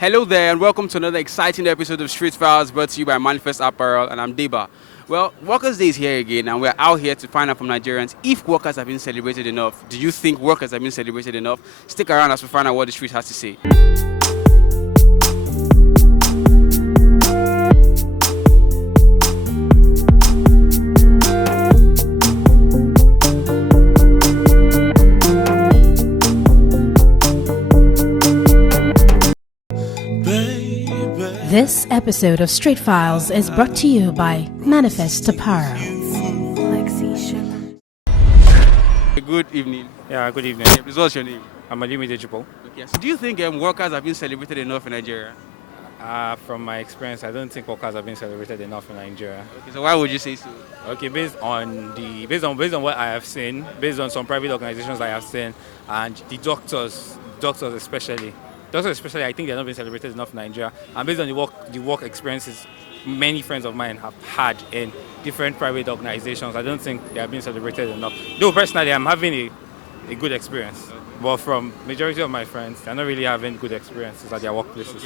Hello there, and welcome to another exciting episode of Streetfiles brought to you by Manifest Apparel, and I'm Deba. Well, Workers' Day is here again, and we're out here to find out from Nigerians if workers have been celebrated enough. Do you think workers have been celebrated enough? Stick around as we find out what the street has to say. This episode of Street Files is brought to you by Manifest Apparel. Good evening. Yeah, good evening. Please, what's your name? I'm Alimi Dejipo. Okay. So do you think workers have been celebrated enough in Nigeria? From my experience, I don't think workers have been celebrated enough in Nigeria. Okay, so why would you say so? Okay, based on what I have seen, based on some private organizations I have seen, and the doctors especially, I think they're not being celebrated enough in Nigeria. And based on the work experiences many friends of mine have had in different private organizations, I don't think they are being celebrated enough. Though personally, I'm having a good experience. But from majority of my friends, they're not really having good experiences at their workplaces.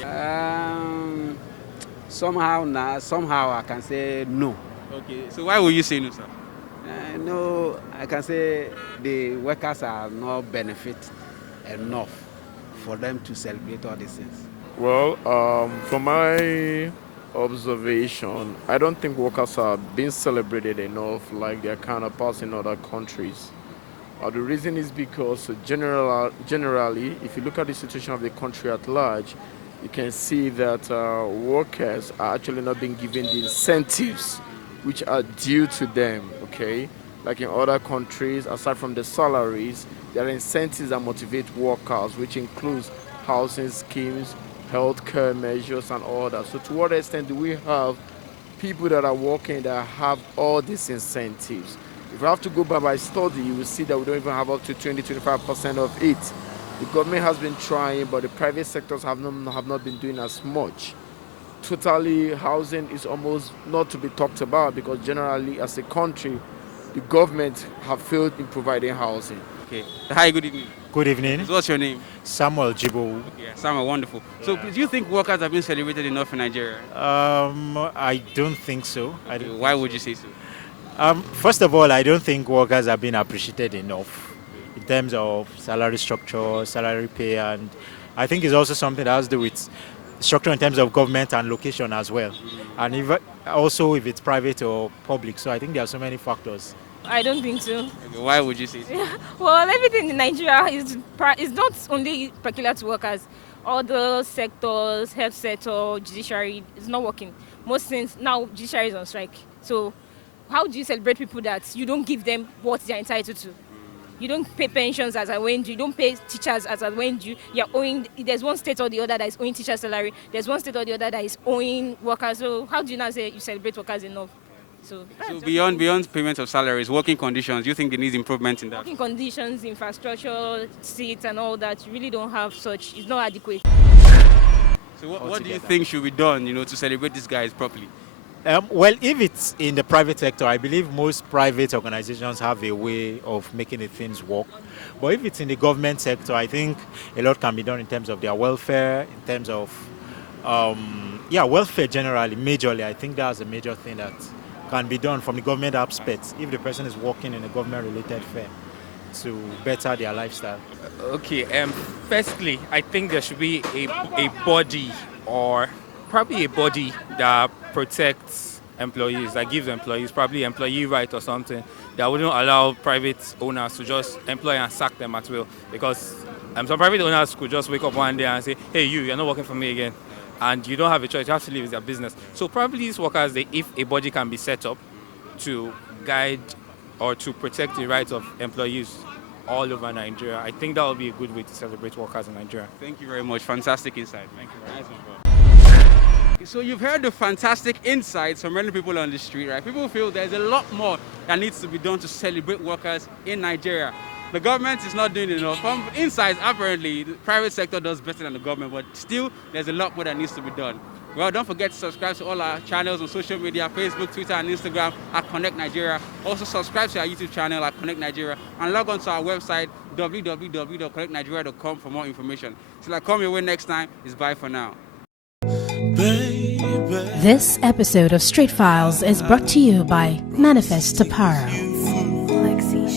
Somehow I can say no. Okay, so why would you say no, sir? No, I can say the workers are not benefit enough for them to celebrate all these things. Well, from my observation, I don't think workers are being celebrated enough like their counterparts in other countries. The reason is because generally, if you look at the situation of the country at large, you can see that workers are actually not being given the incentives which are due to them, okay? Like in other countries, aside from the salaries, there are incentives that motivate workers, which includes housing schemes, healthcare measures, and all that. So to what extent do we have people that are working that have all these incentives? If you have to go by study, you will see that we don't even have up to 20-25% of it. The government has been trying, but the private sectors have not been doing as much. Totally, housing is almost not to be talked about because generally, as a country, the government have failed in providing housing. Okay. Hi, good evening. Good evening. So what's your name? Samuel Jibo. Okay, Samuel, wonderful. So do you think workers have been celebrated enough in Nigeria? I don't think so. Okay, why would you say so? First of all, I don't think workers have been appreciated enough in terms of salary structure, salary pay, and I think it's also something that has to do with structure in terms of government and location as well, and also if it's private or public. So I think there are so many factors. I don't think so. Okay, why would you say so? Well, everything in Nigeria is not only peculiar to workers. Other sectors, health sector, judiciary, is not working. Most things now, judiciary is on strike. So how do you celebrate people that you don't give them what they're entitled to? You don't pay pensions as I went. You don't pay teachers as I went. You're owing. There's one state or the other that is owing teacher salary. There's one state or the other that is owing workers. So how do you now say you celebrate workers enough? So beyond payment of salaries, working conditions, do you think they need improvement in that? Working conditions, infrastructure, seats and all that, you really don't have such. It's not adequate. So what do you think should be done, to celebrate these guys properly? Well, if it's in the private sector, I believe most private organizations have a way of making the things work. But if it's in the government sector, I think a lot can be done in terms of their welfare, in terms of, welfare generally, majorly. I think that's a major thing that can be done from the government aspect if the person is working in a government-related firm to better their lifestyle. Okay, firstly, I think there should be a body or probably a body that protects employees, that gives employees probably employee right or something that wouldn't allow private owners to just employ and sack them at will. Because some private owners could just wake up one day and say, hey, you're not working for me again. And you don't have a choice, you have to leave their business. So probably these workers, if a body can be set up to guide or to protect the rights of employees all over Nigeria, I think that would be a good way to celebrate workers in Nigeria. Thank you very much. Fantastic insight. Thank you very much. So you've heard the fantastic insights from many people on the street, right? People feel there's a lot more that needs to be done to celebrate workers in Nigeria. The government is not doing enough. From inside, apparently, the private sector does better than the government, but still, there's a lot more that needs to be done. Well, don't forget to subscribe to all our channels on social media, Facebook, Twitter, and Instagram at Connect Nigeria. Also, subscribe to our YouTube channel at Connect Nigeria and log on to our website, www.connectnigeria.com for more information. Till I come your way next time, it's bye for now. This episode of Streetfiles is brought to you by Manifest to Power. Lexi